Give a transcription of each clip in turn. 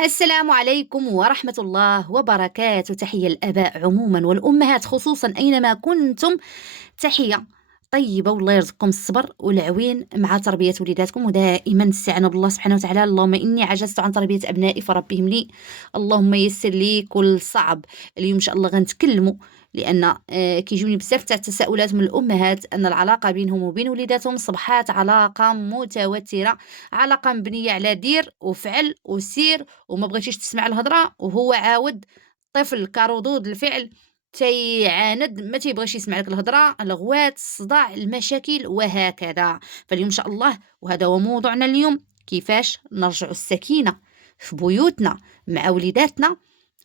السلام عليكم ورحمة الله وبركاته. تحية الآباء عموما والأمهات خصوصا أينما كنتم. تحية طيبة والله يرزقكم الصبر والعوين مع تربية وليداتكم، ودائما استعانوا بالله سبحانه وتعالى. اللهم إني عجزت عن تربية أبنائي فربهم لي. اللهم يسر لي كل صعب. اليوم إن شاء الله غنتكلموا لأن كيجوني بزاف تاع التساؤلات من الأمهات أن العلاقة بينهم وبين وليداتهم صبحات علاقة متوترة، علاقة مبنية على دير وفعل وسير وما بغيتيش تسمع الهضرة، وهو عاود طفل كردود الفعل تيعاند، ما تيبغيش يسمع لك الهضرة، الغوات، الصداع، المشاكل وهكذا. فاليوم إن شاء الله وهذا هو موضوعنا اليوم، كيفاش نرجعوا السكينة في بيوتنا مع وليداتنا.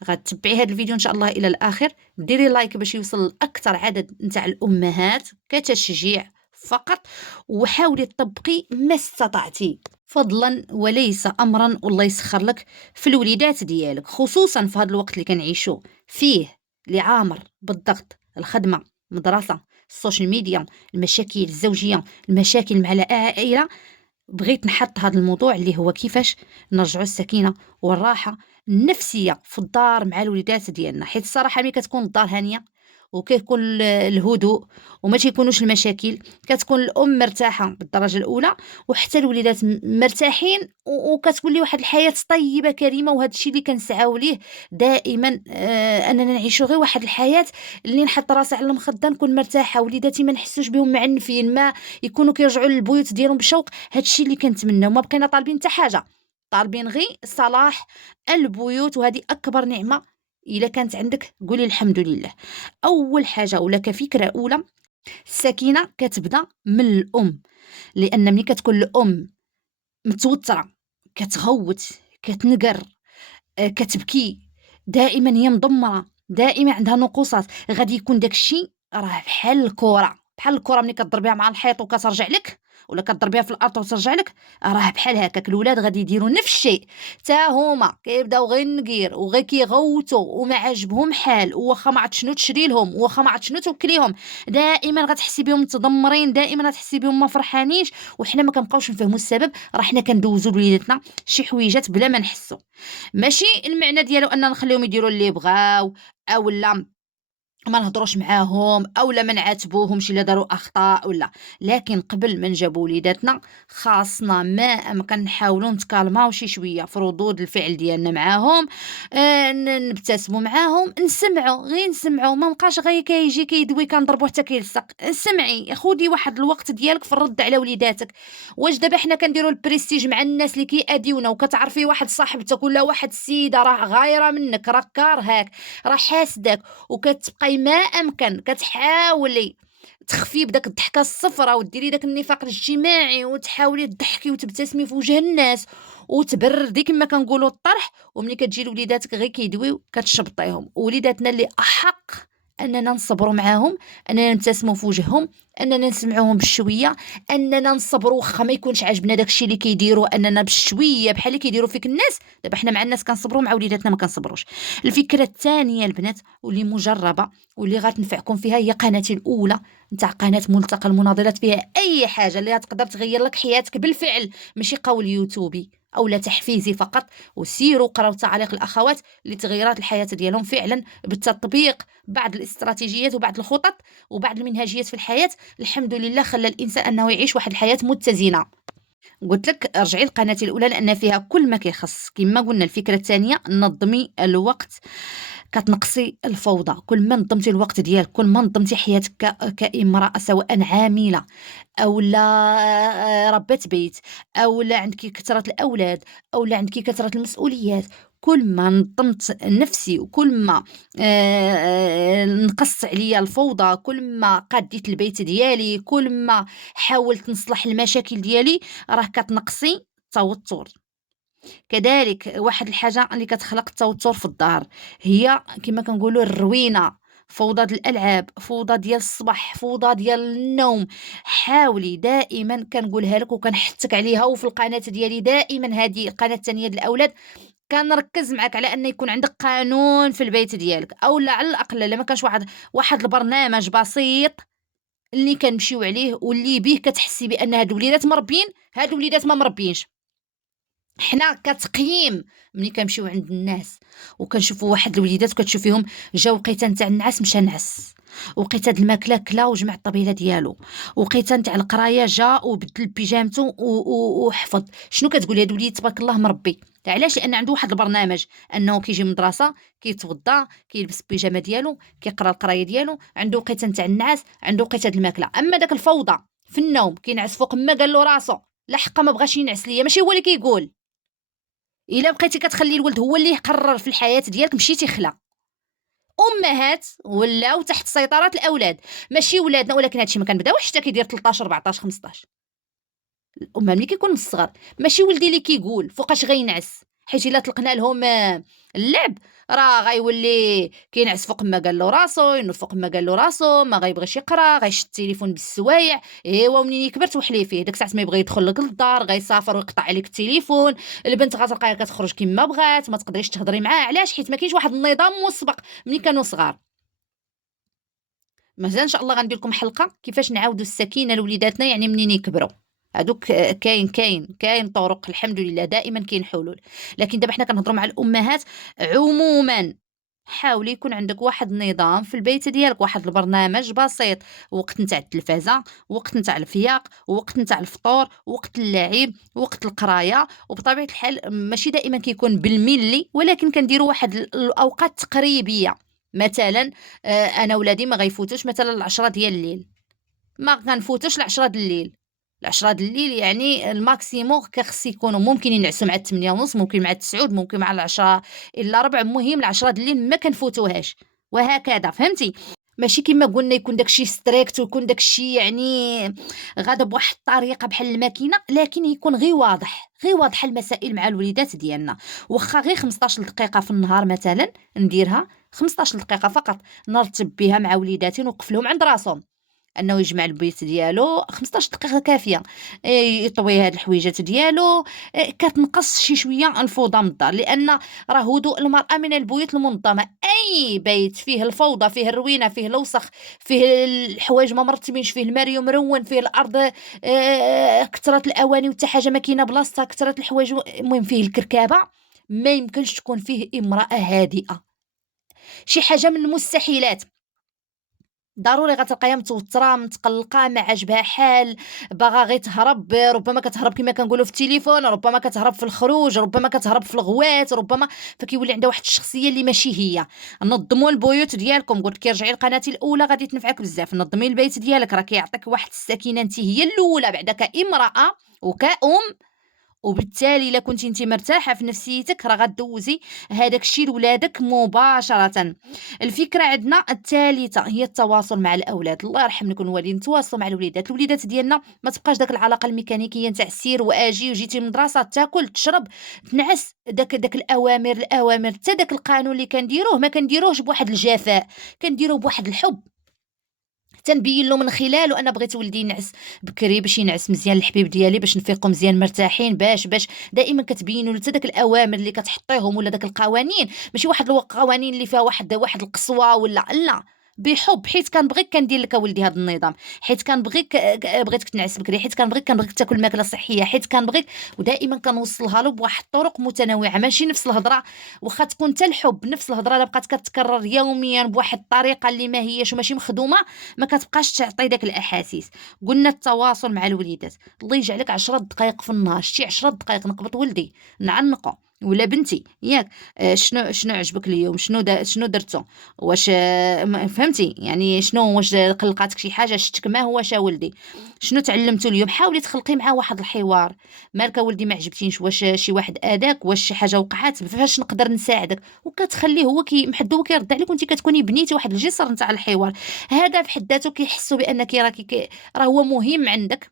غتبعي هذا الفيديو ان شاء الله الى الاخر، ديري لايك باش يوصل لاكثر عدد نتاع الامهات كتشجيع فقط، وحاولي تطبقي ما استطعتي فضلا وليس امرا، والله يسخر لك في الوليدات ديالك، خصوصا في هذا الوقت اللي كنعيشو فيه، اللي عامر بالضغط، الخدمه، المدرسه، السوشيال ميديا، المشاكل الزوجيه، المشاكل مع العائله. بغيت نحط هذا الموضوع اللي هو كيفاش نرجعوا السكينة والراحة النفسية في الدار مع الوليدات ديالنا، حيت الصراحة ملي كتكون الدار هانية وكيكون الهدوء وما تيكونوش المشاكل، كتكون الأم مرتاحة بالدرجة الأولى، وحتى الوليدات مرتاحين، وكتولي واحد الحياة طيبة كريمة. وهذا الشيء اللي كنسعاو ليه دائما، أننا نعيشو غير واحد الحياة اللي نحط راسي على المخدة نكون مرتاحة، وليداتي ما نحسوش بهم معنفين، ما يكونوا كيرجعوا للبيوت ديالهم بشوق. هادشي اللي كنتمناو، ما بقينا طالبين حتى حاجة، طالبين غير صلاح البيوت، وهذه أكبر نعمة. إلا كانت عندك قولي الحمد لله. أول حاجة ولا كفكرة أولى، السكينة كتبدا من الأم، لأن ملي كتكون الأم متوترة، كتغوت، كتنقر، كتبكي، دائما هي مدمرة، دائما عندها نقوصات، غادي يكون داك الشي راه بحال الكرة، بحال الكرة ملي كضربيها مع الحيط وكترجع لك، ولا كضربيها في الأرض وترجع لك، راه بحال هكاك الولاد غادي يديروا نفس الشيء. تا هما كيبداو غير النقير وغير كيغوتوا وما عاجبهم حال، وواخا ما عرفت شنو تشري لهم، وواخا ما عرفت شنو توكليهم، دائما غتحسي بهم متذمرين، دائما غتحسي بهم ما فرحانينش، وحنا ما كنبقاوش نفهموا السبب، راه حنا كندوزوا لوليداتنا شي حويجات بلا ما نحسوا. ماشي المعنى ديالو أننا نخليهم يديروا اللي بغاو، أولا ما نهضروش معاهم، أولا ما نعاتبوهمش إلا داروا أخطاء ولا، لكن قبل ما نجابوا وليداتنا خاصنا ما أمكن نحاولوا نتكالماو شي شوية في ردود الفعل ديالنا معاهم. نبتسموا معاهم، نسمعوا، غير نسمعوا، ما نبقاش غير كيجي كيدوي كنضربوه حتى كيلصق. سمعي خدي واحد الوقت ديالك في الرد على وليداتك. واش دابا حنا كنديروا البريستيج مع الناس اللي كيأذيونا، وكتعرفي واحد صاحبتك ولا واحد السيده راه غايره منك، راه كارهاك، راه حاسداك، وكتبقاي ما أمكن كتحاولي تخفي بداك الضحكة الصفرا، وديري داك النفاق الاجتماعي، وتحاولي تضحكي وتبتسمي في وجه الناس، وتبردي كما كنقولوا الطرح، وملي كتجي لوليداتك غير كيدويو كتشبطيهم. وليداتنا اللي أحق أننا نصبروا معاهم، أننا نبتسموا في وجههم، أننا نسمعوهم بشوية، أننا نصبروا واخا ما يكونش عاجبنا داكشي اللي كيديروا، أننا بشوية بحال اللي كيديروا فيك الناس. دابا حنا مع الناس كنصبروا، مع وليداتنا ما كنصبروش. الفكرة الثانية البنات واللي مجربة واللي غتنفعكم فيها هي قناتي الأولى نتاع قناة ملتقى المناضلات، فيها أي حاجة اللي غتقدر تغير لك حياتك بالفعل، ماشي قول يوتيوبي أو لا تحفيزي فقط. وسيروا قراو تعاليق الأخوات اللي تغيرات الحياة ديالهم فعلا بالتطبيق بعض الاستراتيجيات وبعض الخطط وبعض المنهجيات في الحياة. الحمد لله خلى الإنسان أنه يعيش واحد الحياة متزنة. قلت لك ارجعي لقناتي الاولى لان فيها كل ما كيخص. كما قلنا الفكره الثانيه، نظمي الوقت، كتنقصي الفوضى. كل ما نظمتي الوقت ديالك، كل ما نظمتي حياتك كامراه، سواء عامله او لا ربة بيت، او لا عندك كثره الاولاد، او لا عندك كثره المسؤوليات، كل ما نظمت نفسي وكل ما نقصت عليا الفوضى، كل ما قاديت البيت ديالي، كل ما حاولت نصلح المشاكل ديالي، راه كتنقصي التوتر. كذلك واحد الحاجة اللي كتخلق التوتر في الدار هي كما كنقولوا الروينة، فوضى د الألعاب، فوضى ديال الصباح، فوضى ديال النوم. حاولي دائما، كنقولها لك وكنحثك عليها، وفي القناة ديالي دائما هذه القناة الثانية ديال الأولاد كنركز معاك على أن يكون عندك قانون في البيت ديالك، أولا على الأقل إلا ما كانش واحد البرنامج بسيط اللي كنمشيو عليه واللي بيه كتحسي بأن هاد الوليدات مربيين، هاد الوليدات ما مربيينش. حنا كتقييم ملي كنمشيو عند الناس وكنشوفوا واحد الوليدات وكتشوفيهم جا وقيته نتاع النعاس مشى نعس، وقيته د الماكله كلا وجمع الطبيله ديالو، وقيته نتاع القرايه جا وبدل بيجامته وحفظ. شنو كتقولي هاد الوليد تبارك الله مربي؟ علاش؟ لان عنده واحد البرنامج انه كيجي من المدرسه كيتوضا كيلبس البيجامه ديالو كيقرا القرايه ديالو، عنده وقيته نتاع النعاس، عنده وقيته د الماكله. اما داك الفوضى في النوم كينعس فوق ما قال له راسو، لا حقا ما بغاش ينعس ليا، ماشي هو اللي كيقول. الا بقيتي كتخلي الولد هو اللي يقرر في الحياه ديالك مشيتي خلا. امهات ولاو تحت سيطره الاولاد، ماشي ولادنا، ولكن هادشي ما كنبداوش حتى كيدير 13 14 15. الامه ملي كيكون من الصغر ماشي ولدي اللي كيقول فوقاش غينعس، حيت الا طلقنا لهم اللعب راه غيولي كينعس فوق ما قال له راسو، ينوض فوق ما قال له راسو، ما غيبغيش يقرا، غيشد التليفون بالسوايع. ايوا منين كبرت وحلي فيه داك الساعه ما يبغي يدخل لك للدار غيسافر ويقطع عليك التليفون. البنت غتلقاها كتخرج كما بغات، ما تقدريش تهضري معاه. علاش؟ حيت ما كاينش واحد النظام مسبق ملي كانوا صغار. مازال ان شاء الله غندير لكم حلقه كيفاش نعاودوا السكينه لوليداتنا يعني منين يكبروا. هادوك كاين طرق، الحمد لله دائما كاين حلول. لكن دابا حنا كنهضروا مع الامهات عموما. حاولي يكون عندك واحد النظام في البيت ديالك، واحد البرنامج بسيط، وقت نتاع التلفازه، وقت نتاع الفياق، وقت نتاع الفطور، وقت اللعب، وقت القرايه. وبطبيعه الحال ماشي دائما كيكون بالملي، ولكن كنديروا واحد الاوقات تقريبيه. مثلا انا ولادي ما غيفوتوش مثلا العشرة ديال الليل، ما كنفوتوش العشرة د الليل. العشرة د الليل يعني الماكسيموم كخص يكونوا ممكن ينعسوا مع 8:30، ممكن مع 9، ممكن مع العشرة إلا ربع. المهم العشرة د الليل ما كنفوتوهاش، وهكذا فهمتي. ماشي كما قلنا يكون داكشي ستريكت ويكون داكشي يعني غادا بواحد الطريقه بحال الماكينه، لكن يكون غير واضح، غير واضحه المسائل مع الوليدات ديالنا. واخا غير 15 دقيقه في النهار مثلا نديرها، 15 دقيقه فقط نرتب بها مع وليداتي، نوقف لهم عند راسهم انه يجمع البيت ديالو 15 دقيقه كافيه. يطوي هاد الحويجات ديالو. كتنقص شي شويه الفوضى من الدار، لان راه هدوء المراه من البيوت المنظمه. اي بيت فيه الفوضى، فيه الروينه، فيه الوسخ، فيه الحوايج ما مرتبينش، فيه الماريو مرون، فيه الارض كثرت الاواني وحتى حاجه ما كاينه بلاصتها، كثرت الحوايج، المهم فيه الكركابه. ما يمكنش تكون فيه امراه هادئه، شي حاجه من المستحيلات. ضروري غتلقاها متوترة، متقلقة، ما عاجبها حال، باغا غير تهرب. ربما كتهرب كما كنقولوا في التليفون، ربما كتهرب في الخروج، ربما كتهرب في الغوات، ربما. فكيولي عندها واحد الشخصية اللي ماشي هي. نظموا البيوت ديالكم، قلت لك رجعي لقناتي الاولى غادي تنفعك بزاف. نظمي البيت ديالك، راه كيعطيك واحد السكينة انت هي الاولى بعدا كامرأة وكأم. وبالتالي الا كنتي انت مرتاحه في نفسيتك راه غدوزي هذاك الشيء لولادك مباشره. الفكره عندنا الثالثه هي التواصل مع الاولاد. الله يرحم لكم الوالدين، نتواصلوا مع الوليدات ديالنا. ما تبقاش داك العلاقه الميكانيكيه نتاع سير واجي وجيتي من المدرسه تاكل تشرب تنعس. داك الاوامر حتى داك القانون اللي كنديروه ما كنديروهش بواحد الجفاء، كنديروه بواحد الحب. تنبين له من خلاله انا بغيت ولدي ينعس بكري باش ينعس مزيان الحبيب ديالي، باش نفيقوا مزيان مرتاحين، باش دائما كتبينوا له حتى داك الاوامر اللي كتحطيهم ولا داك القوانين. ماشي واحد القوانين اللي فيها واحد القسوه ولا لا، بحب. حيت كنبغيك كندير لك اولدي هذا النظام، حيت كنبغيك بغيتك تنعس بكري، حيت كنبغيك تاكل ماكله صحيه، حيت كنبغيك. ودائما كنوصلها له بواحد الطرق متنوعه، ماشي نفس الهضره. واخا تكون حتى الحب نفس الهضره، الا بقات كتكرر يوميا بواحد الطريقه اللي ما هيش وماشي مخدومه، ما كتبقاش تعطي داك الاحاسيس. قلنا التواصل مع الوليدات. الله يجعلك 10 دقائق في النهار، شتي 10 دقائق نقبط ولدي نعنقه ولا بنتي ياك. شنو عجبك اليوم، شنو درتو، واش فهمتي يعني شنو، واش قلقاتك شي حاجه، شتك ما هو شا ولدي، شنو تعلمتوا اليوم. حاولي تخلقي معاه واحد الحوار. مالك ولدي ما عجبتينش، واش شي واحد اذاك، واش شي حاجه وقعات، فاش نقدر نساعدك. وكتخليه هو محد هو كيرد عليك، وانت كتكوني بنيتي واحد الجسر نتاع الحوار. هذا في حد ذاته كيحسوا بانك راكي راه هو مهم عندك.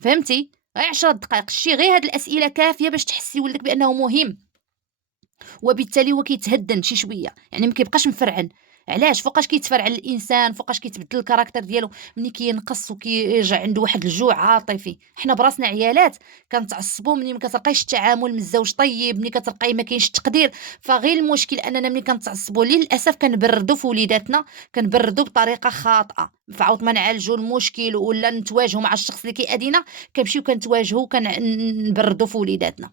فهمتي؟ غير 10 دقائق شي، غير هاد الاسئله كافيه باش تحسي ولدك بانه مهم. وبالتالي هو كيتهدّن شي شوية، يعني ما كيبقاش مفرعن. علاش؟ فوقاش كيتفرعن الإنسان، فوقاش كيتبدل الكاركتر ديالو ملي كينقص وكيرجع عنده واحد الجوع عاطفي. حنا براسنا عيالات كنتعصبوا ملي ما كتلقايش التعامل من الزوج طيب، ملي كتلقاي ما كاينش التقدير. فغير المشكل أننا ملي كنتعصبوا للأسف كنبردوا في وليداتنا، كنبردوا بطريقة خاطئة. فعوض ما نعالجوا المشكل ولا نتواجهوا مع الشخص اللي كيأذينا، كنمشيو كنتواجهوا نبردوا في وليداتنا.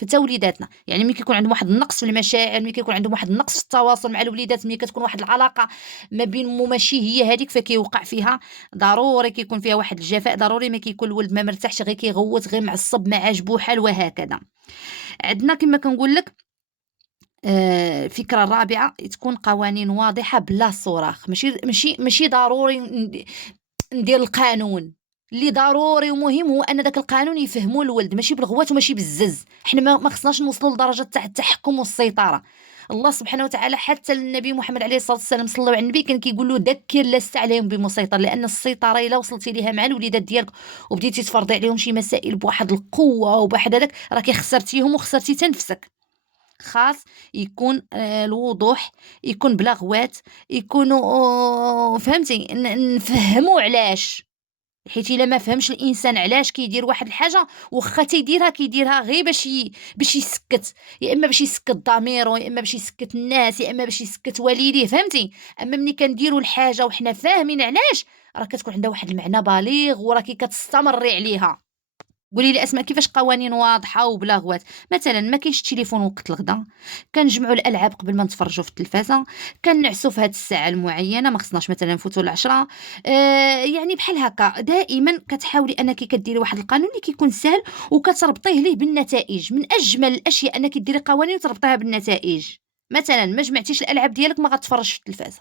حتى وليداتنا، يعني ملي كيكون عندهم واحد النقص في المشاعر، ملي كيكون عندهم واحد النقص في التواصل مع الوليدات، ملي كتكون واحد العلاقة ما بين أمو ماشي هي هاذيك، فكيوقع فيها ضروري كيكون فيها واحد الجفاء، ضروري ما كيكون الولد ما مرتاحش، غير كيغوت، غير معصب، ما عاجبو حال، وهكذا. عندنا كما كنقول لك الفكرة الرابعة تكون قوانين واضحة بلا صراخ، ماشي ضروري ندير القانون، اللي ضروري ومهم هو أن داك القانون يفهموه الولد، ماشي بالغوات وماشي بالزز، حنا ما خصناش نوصلوا لدرجة تاع التحكم والسيطرة. الله سبحانه وتعالى حتى النبي محمد عليه الصلاة والسلام صلوا على النبي كان كيقول له ذكر لست عليهم بمسيطر، لأن السيطرة إلا وصلتي ليها مع الوليدات ديالك وبديتي تفرضي عليهم شي مسائل بواحد القوة وبواحد هذاك، راكي خسرتيهم وخسرتي حتى نفسك. خاص يكون الوضوح، يكون بلا غوات، يكونوا فهمتي، نفهموا علاش، حيت الا ما فهمش الانسان علاش كيدير واحد الحاجه، واخا كيديرها غير باش يسكت، يا اما باش يسكت ضميره، يا اما باش يسكت الناس، يا اما باش يسكت والديه، فهمتي. اما ملي كنديروا الحاجه وحنا فاهمين علاش، راه كتكون عندها واحد المعنى بليغ وراكي كتستمري عليها. قولي لي اسماء كيفاش قوانين واضحه وبلا غوات. مثلا ما كاينش التليفون وقت الغدا، كنجمعوا الالعاب قبل ما نتفرجوا في التلفازه، كنعسوا في هذه الساعه المعينه، ما خصناش مثلا نفوتوا العشرة. يعني بحال هكا دائما كتحاولي انك كديري واحد القانون اللي كيكون سهل وكتربطيه ليه بالنتائج. من اجمل الاشياء انك ديري قوانين وتربطيها بالنتائج. مثلا ما جمعتيش الالعاب ديالك، ما غتفرجش في التلفازه،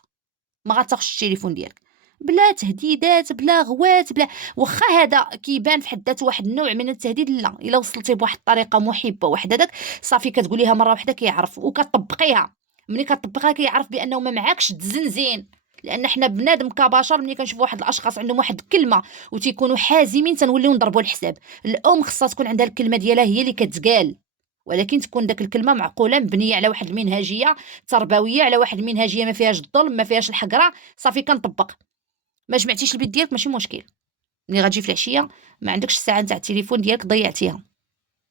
ما غتاخدش التليفون ديالك، بلا تهديدات، بلا غوات، بلا. واخا هذا كيبان في حد ذاته واحد النوع من التهديد، لا الا وصلتي بواحد الطريقه محبه واحد هذاك صافي كتقوليها مره واحده كيعرف وكتطبقيها. ملي كتطبقها كيعرف بانه ما معاكش تزنزين، لان حنا بنادم كبشر ملي كنشوفوا واحد الاشخاص عندهم واحد الكلمه وتيكونوا حازمين تنوليو نضربوا الحساب. الام خصها تكون عندها الكلمه ديالها هي اللي كتقال، ولكن تكون داك الكلمه معقوله مبنيه على واحد المنهجيه تربويه، على واحد المنهجيه ما فيهاش الظلم، ما فيهاش الحقره، صافي كنطبق. ما جمعتيش البيت ديالك ماشي مشكل، ملي غتجي في العشيه ما عندكش الساعه نتاع التليفون ديالك ضيعتيها،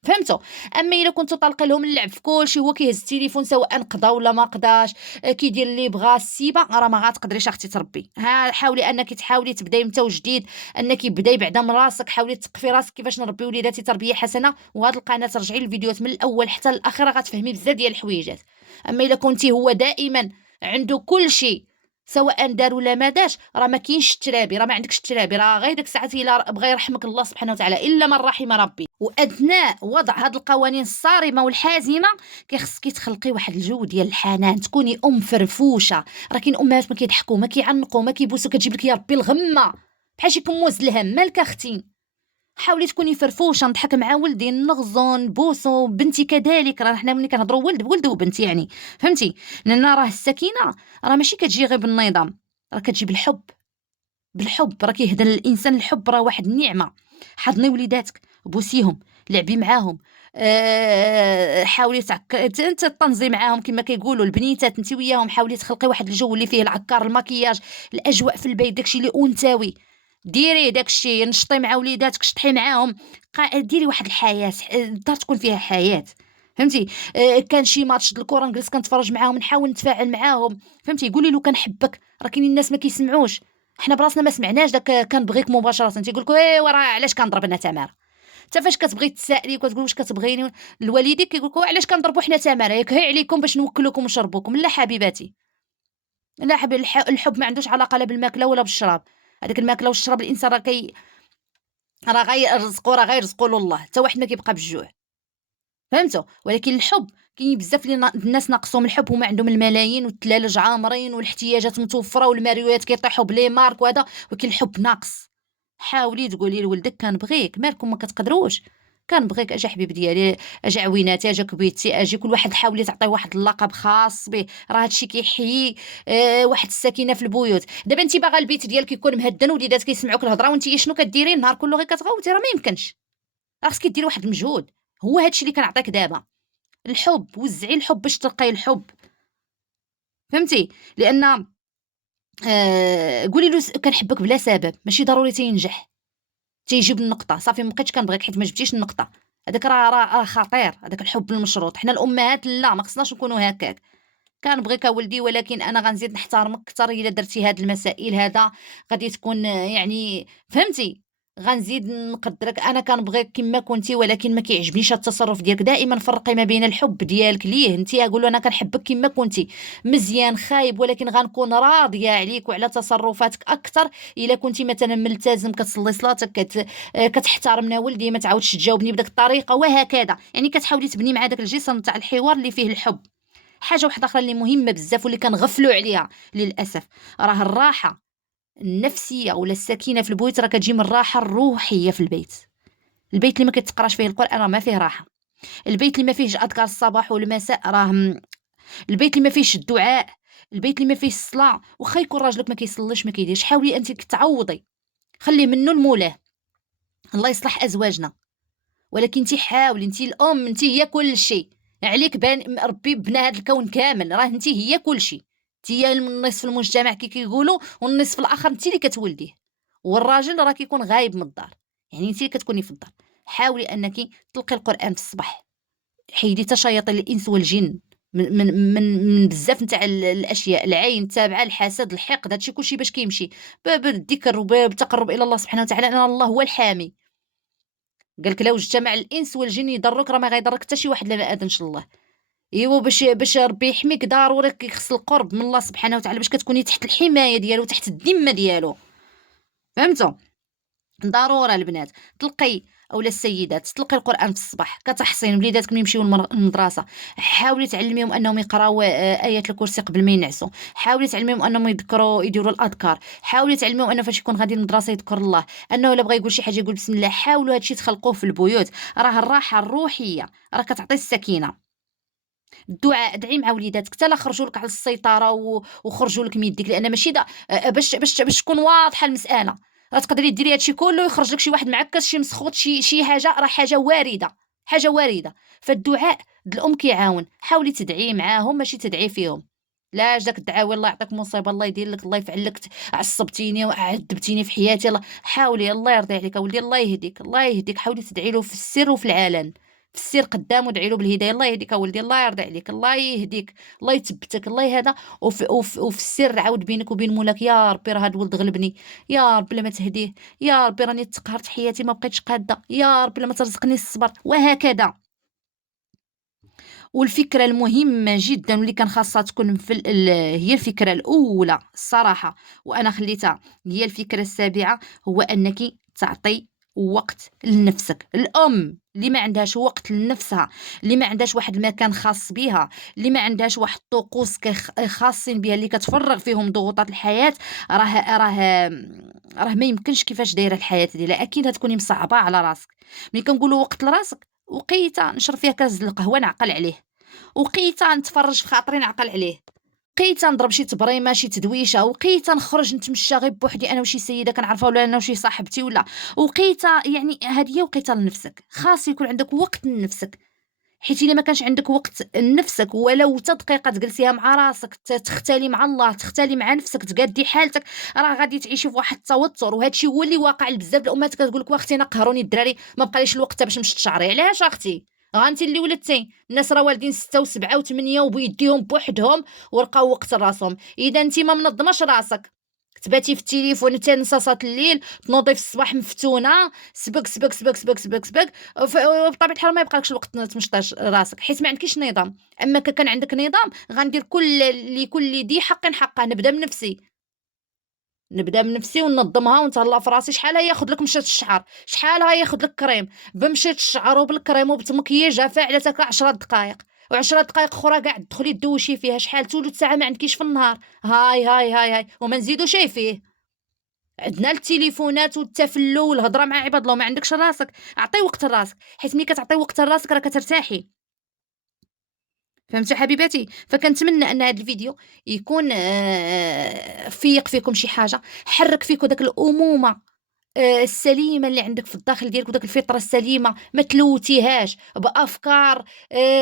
فهمتوا. اما الا كنتو طالقين لهم اللعب في كلشي، هو كيهز التليفون سواء قضى ولا ما قضاش، كيدير اللي بغا، السيبه راه ما غاتقدريش اختي تربي. حاولي انك تحاولي تبداي من وجديد، انك بداي بعدا من راسك، حاولي تثقفي راسك كيفاش نربي وليداتي تربيه حسنه. وهاد القناه رجعي الفيديوهات من الاول حتى الاخير غتفهمي بزاف ديال الحويجات. اما الا كنتي هو دائما عنده كل شيء سواء دار ولا ما داش، راه ما كاينش الترابي، راه ما عندكش الترابي، راه غير ديك الساعات الا بغى يرحمك الله سبحانه وتعالى الا من رحم ربي. واثناء وضع هاد القوانين الصارمه والحازمه كيخصك تخلقي واحد الجو ديال الحنان، تكوني ام فرفوشه. راه كاين امهات ما كيضحكوا، ما كيعنقوا، ما كيبوسوا، كتجيب لك يا ربي الغمه بحال شي كموز الهم. مالك اختي، حاولي تكوني فرفوشه، نضحك مع ولدي، نغزو، نبوسو، بنتي كذلك. راه حنا ملي كنهضروا ولد بولد وبنت يعني، فهمتي. لان راه السكينه راه ماشي كتجي غير بالنظام، راه كتجي بالحب. بالحب راه كيهدى الانسان، الحب راه واحد النعمه. حضني وليداتك، بوسيهم، لعبي معاهم، حاولي انت تطنزي معاهم كما كيقولوا البنيتات، انت وياهم حاولي تخلقي واحد الجو اللي فيه العكار، المكياج، الاجواء في البيت، داكشي اللي انثوي ديري، داكشي نشطي مع وليداتك، شطحي معاهم، ديري واحد الحياه، الدار تكون فيها حياه، فهمتي. كان شي ماتش د الكره نجلس كنتفرج معاهم، نحاول نتفاعل معاهم، فهمتي. قولي له كنحبك، راه كاينين الناس ما كيسمعوش، حنا براسنا ما سمعناش داك كنبغيك مباشره، تيقول لك ايوا راه علاش كنضرب انا تماره. حتى فاش كتبغي تسائلي وكتقول واش كتبغيني لوالديك، كيقول لك علاش كنضربوا حنا تماره، ياك هي عليكم باش نوكلوكم ونشربوكم. لا حبيباتي، لا حبيبي، الحب ما عندوش علاقه لا بالماكله ولا بالشراب. هذيك الماكله والشراب الانسان راه غير رزقو، راه غير رزقو له الله، حتى واحد ما كيبقى بالجوع، فهمتوا. ولكن الحب كاين بزاف اللي الناس ناقصهم الحب، هما عندهم الملايين والتلالج عامرين والاحتياجات متوفره والماريوات كيطيحوا بلي مارك وهذا، ولكن الحب ناقص. حاولي تقولي لولدك كنبغيك، مالكم ما كتقدروش، كنبغيك اجا حبيب ديالي، اجا عويناتي، اجا كبيتي، اجي. كل واحد حاولي تعطيه واحد اللقب خاص به، راه هادشي كيحيي واحد السكينه في البيوت. دابا انت باغا البيت ديالك يكون مهدن وليدات كيسمعوك الهضره وانت شنو كديري النهار كله غير كتغوتي، راه ما يمكنش، راه خصك ديري واحد المجهود. هو هادشي اللي كنعطيك دابا، الحب، وزعي الحب باش تلقاي الحب، فهمتي. لان قولي له كنحبك بلا سبب، ماشي ضروري تينجح تيجيب النقطه، صافي ما بقيتش كنبغيك حيت ما جبتيش النقطه. هذاك راه خطير، هذاك الحب المشروط. حنا الامهات لا، ما خصناش نكونوا هكاك. كنبغيك ولدي ولكن انا غنزيد نحترمك اكثر الا درتي هاد المسائل، هذا غادي تكون يعني فهمتي. غنزيد نقدرك، انا كنبغيك كما كنتي، ولكن ما كيعجبنيش التصرف ديالك. دائما فرقي ما بين الحب ديالك ليه انت، اقول له انا كنحبك كما كنتي مزيان خايب، ولكن غنكون راضيه عليك وعلى تصرفاتك اكثر الا كنتي مثلا ملتزم، كتصلي صلاتك، كتحترمنا ولدي، ما تعاودش تجاوبني بدك الطريقه، وهكذا. يعني كتحاولي تبني مع داك الجسم تاع الحوار اللي فيه الحب. حاجه واحده اخرى اللي مهمه بزاف واللي كنغفلوا عليها للاسف، راه الراحه النفسيه ولا السكينه في البيت راه كتجي من الراحه الروحيه في البيت. البيت اللي ما كتقراش فيه القران راه ما فيه راحه. البيت اللي ما فيهش اذكار الصباح والمساء راه البيت اللي ما فيهش الدعاء، البيت اللي ما فيهش الصلاه، واخا يكون راجلك ما كيصليش ما كيديرش، حاولي انت تعوضي، خليه منه لمولاه. الله يصلح ازواجنا، ولكن انت حاولي، انت الام، انت هي كل شيء. عليك بان ربي بنى هذا الكون كامل، راه انت هي كل شيء. انت هي نصف المجتمع كي كيقولوا، والنصف الاخر انت اللي كتولديه، والراجل راه كيكون غايب من الدار، يعني انت اللي كتكوني في الدار. حاولي انك تلقي القران في الصباح، حيدي حتى شياطين الانس والجن من بزاف نتاع الاشياء، العين التابعه، الحسد، الحقد، هادشي كلشي باش كيمشي بالذكر وبالتقرب الى الله سبحانه وتعالى، ان الله هو الحامي. قالك لو اجتمع الانس والجن يضروك راه ما غيضرك حتى شي واحد، لا ما اذنش الله. ايوا باش ربي يحميك ضروري كيخص القرب من الله سبحانه وتعالى باش كتكوني تحت الحمايه ديالو، تحت الذمه ديالو. فهمتوا؟ ضرورة البنات تلقي، اولا السيدات تلقي القران في الصباح كتحصين. وليداتك ملي يمشيو للمدرسه حاولي تعلميهم انهم يقراو ايه الكرسي قبل ما ينعسوا. حاولي تعلميهم انهم يذكروا يديروا الاذكار. حاولي تعلميهم انه فاش يكون غادي للمدرسه يذكر الله، انه الا بغى يقول شي حاجه يقول بسم الله. حاولوا هادشي تخلقوه في البيوت، راه الراحه الروحيه راه كتعطي السكينه. الدعاء، ادعي مع وليداتك حتى لا خرجوا لك على السيطره وخرجوا لك من يديك، لان ماشي دا باش تكون واضحه المساله. راه تقدري ديري هادشي كله يخرج لك شي واحد معكس، شي مسخوط، شي حاجه، راه حاجه وارده، حاجه وارده. فالدعاء الام كيعاون، حاولي تدعي معاهم ماشي تدعي فيهم. لا داك الدعاوي الله يعطيك مصيبه، الله يدير لك، الله يفعل لك، عصبتيني وعذبتيني في حياتي، الله. حاولي، الله يرضي عليك اولدي، الله يهديك، الله يهديك. حاولي تدعي له في السر وفي العلن. في السر قدام ودعي له بالهدايه، الله يهديك اولدي، الله يرضي عليك، الله يهديك، الله يثبتك، الله هذا. وفي السر عاود بينك وبين مولاك، يا ربي راه هاد الولد غلبني، يا ربي لما تهديه، يا ربي راني تقهرت حياتي ما بقيتش قاده، يا ربي لما ترزقني الصبر، وهكذا. والفكرة المهمة جدا واللي كان خاصها تكون في هي الفكرة الأولى الصراحة، وأنا خليتها هي الفكرة السابعة، هو أنك تعطي وقت لنفسك. الأم اللي ما عندهاش وقت لنفسها، اللي ما عندهاش واحد المكان خاص بها، اللي ما عندهاش واحد الطقوس خاصين بها اللي كتفرغ فيهم ضغوطات الحياة، راه ما يمكنش كيفاش دايره الحياة ديالها، أكيد هتكوني مصعبة على راسك. ملي كنقولوا وقت لراسك، وقيته نشرب فيها كاس القهوة نعقل عليه، وقيته نتفرج في خاطري نعقل عليه، وقيته نضرب شي تبريمه شي تدويشه، وقيته نخرج نتمشى غير بوحدي انا وشي سيده كنعرفها، ولا انا وشي صاحبتي، ولا وقيته. يعني هذه هي وقيته لنفسك، خاص يكون عندك وقت لنفسك. حيت الا ما كانش عندك وقت لنفسك ولو حتى دقيقه تجلسيها مع راسك، تختالي مع الله، تختالي مع نفسك، تقادي حالتك، راه غادي تعيشي في واحد التوتر. وهذا الشيء هو اللي واقع لبزاف الامهات، كتقول لك واختي انا قهروني الدراري ما بقاليش الوقت باش نمشي تشعري. علاش اختي؟ انت اللي ولدتي، الناس راه والدين 6 و7 و8 وبيديهم بوحدهم ولقاو وقت لراسهم. اذا انت ما منظماش راسك، تباتي في التليفون حتى نصاصات الليل، تنوضي في الصباح مفتونه، سبك سبك سبك سبك سبك سبك، بطبيعه الحال ما يبقالكش الوقت تمشطاش راسك حيت ما عندكيش نظام. اما كان عندك نظام غندير لكل ذي حق حقه. نبدا بنفسي وننظمها ونتهلا في راسي. شحال ياخذ لك مشات الشعر، شحال ياخذ لك كريم بمشيت الشعر وبالكريم وبتمكياج فاعله تاك 10 دقائق، و10 دقائق اخرى كاع تدخلي تدوشي فيها. شحال ثلث ساعه ما عندكيش في النهار. هاي وما نزيدو شي فيه. عندنا التليفونات والتفلو والهضره مع عباد الله، ما عندكش راسك. اعطي وقت لراسك، حيت ملي كتعطي وقت لراسك راه كترتاحي. فهمتي حبيباتي؟ فكنتمنى ان هذا الفيديو يكون فيق فيكم شي حاجه، حرك فيكم داك الامومه السليمه اللي عندك في الداخل ديالك، وداك الفطره السليمه ما تلوتيهاش بافكار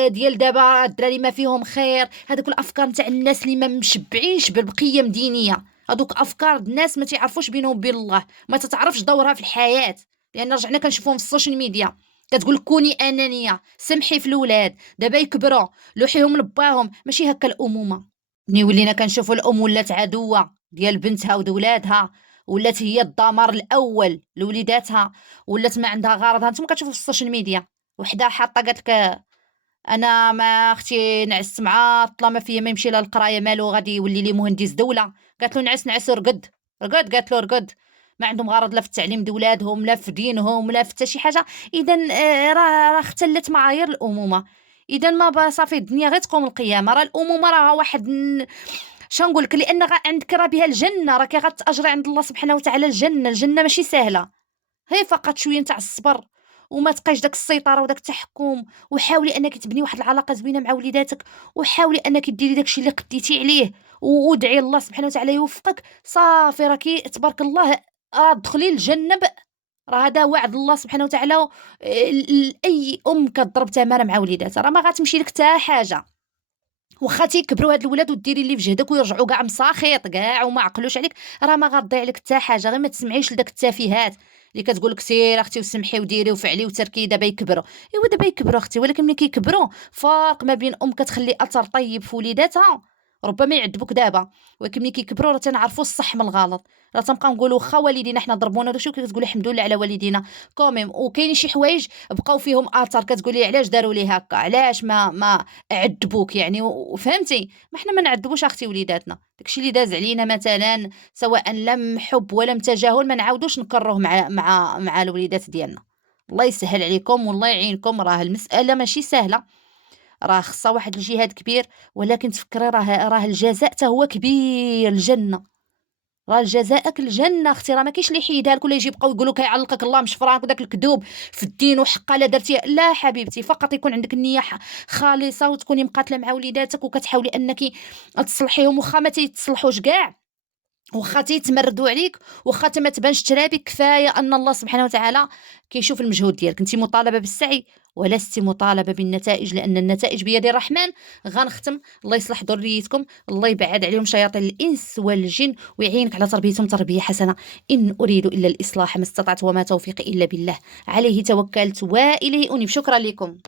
ديال دابا الدراري ما فيهم خير. هذوك الافكار نتاع الناس اللي ما مشبعينش بالقيم دينيه، هذوك افكار الناس ما تعرفوش بينهم وبين الله، ما تتعرفش دورها في الحياه. لان رجعنا كنشوفوهم في السوشيال ميديا كتقول كوني انانيه، سمحي في الاولاد دابا يكبروا لوحيهم لباهم. ماشي هكا الامومه. ملي ولينا كنشوفوا الام ولات عدوه ديال بنتها ودولادها، ولات هي الدمار الاول لوليداتها، ولات ما عندها غرضها. نتوما كتشوفوا في السوشيال ميديا وحده حاطه قالت لك انا ما اختي نعست مع طالما فيا ما يمشي لها القرايه مالو غادي يولي لي مهندس دوله. قالت له نعس نعس ورقد رقد، قالت له رقد. ما عندهم غرض لا في التعليم ديال ولادهم لا في دينهم لا في حتى شي حاجه. اذا راه اختلت معايير الامومه. اذا ما صافي الدنيا غير تقوم القيامه. راه الامومه راه واحد شنقول لك، لان عندك راه بها الجنه، راكي غتاجري عند الله سبحانه وتعالى الجنه. الجنه ماشي سهله، هي فقط شويه نتاع الصبر، وما تبقايش داك السيطره وداك التحكم. وحاولي انك تبني واحد العلاقه زوينه مع وليداتك، وحاولي انك ديري داكشي اللي قديتي عليه، وادعي الله سبحانه وتعالى يوفقك. صافي راكي تبارك الله دخلي الجنه. راه هذا وعد الله سبحانه وتعالى. اي ام كضرب تماره مع وليداتها راه ما غاتمشي لك حتى حاجه. واخا تيكبروا هاد الولاد وديري اللي في جهدك ويرجعوا كاع مساخيط كاع وما عقلوش عليك، راه ما غتضيع لك حتى حاجه. غير ما تسمعيش لداك التافهات اللي كتقول لك سير اختي وسمحي وديري وفعلي وتركي دابا يكبروا. ايوا دابا يكبروا اختي، ولكن ملي كيكبروا فرق ما بين ام كتخلي اثر طيب في وليداتها، ربما يعذبوك دابا، ولكن ملي كيكبروا راه تنعرفوا الصح من الغلط. راه تنبقاو نقولوا واخا والدينا حنا ضربونا وداكشي، وكتقولي الحمد لله على والدينا كوميم. وكاينين شي حوايج بقاو فيهم اثر كتقولي علاش داروا لي هكا، علاش ما عذبوك يعني. وفهمتي ما حنا ما نعذبوش اختي وليداتنا. داكشي اللي داز علينا مثلا سواء لم حب ولا تجاهل ما نعاودوش نكرروه مع الوليدات ديالنا. الله يسهل عليكم والله يعينكم. راه المسألة ماشي سهلة، راه خصها واحد الجهاد كبير، ولكن تفكري راه الجزاء حتى هو كبير. الجنة راه جزاءك الجنة اختي. راه ما كاينش اللي يحيدها لك ولا يجي يبقاو يقولوا كيعلقك الله مش فراك وداك الكذوب في الدين وحقا لا درتي. لا حبيبتي، فقط يكون عندك النية خالصة، وتكوني مقاتلة مع وليداتك وكتحاولي انك تصلحيهم. واخا ما تيتصلحوش كاع، واخا تيتمردوا عليك، واخا ما تبانش ترابي، كفايه ان الله سبحانه وتعالى كيشوف المجهود ديالك. انت مطالبه بالسعي ولست مطالبه بالنتائج، لان النتائج بيد الرحمن. غنختم. الله يصلح ذريتكم، الله يبعد عليهم شياطين الانس والجن، ويعينك على تربيتهم تربيه حسنه. ان اريد الا الاصلاح ما استطعت، وما توفيقي الا بالله، عليه توكلت واليه انيب. شكرا لكم.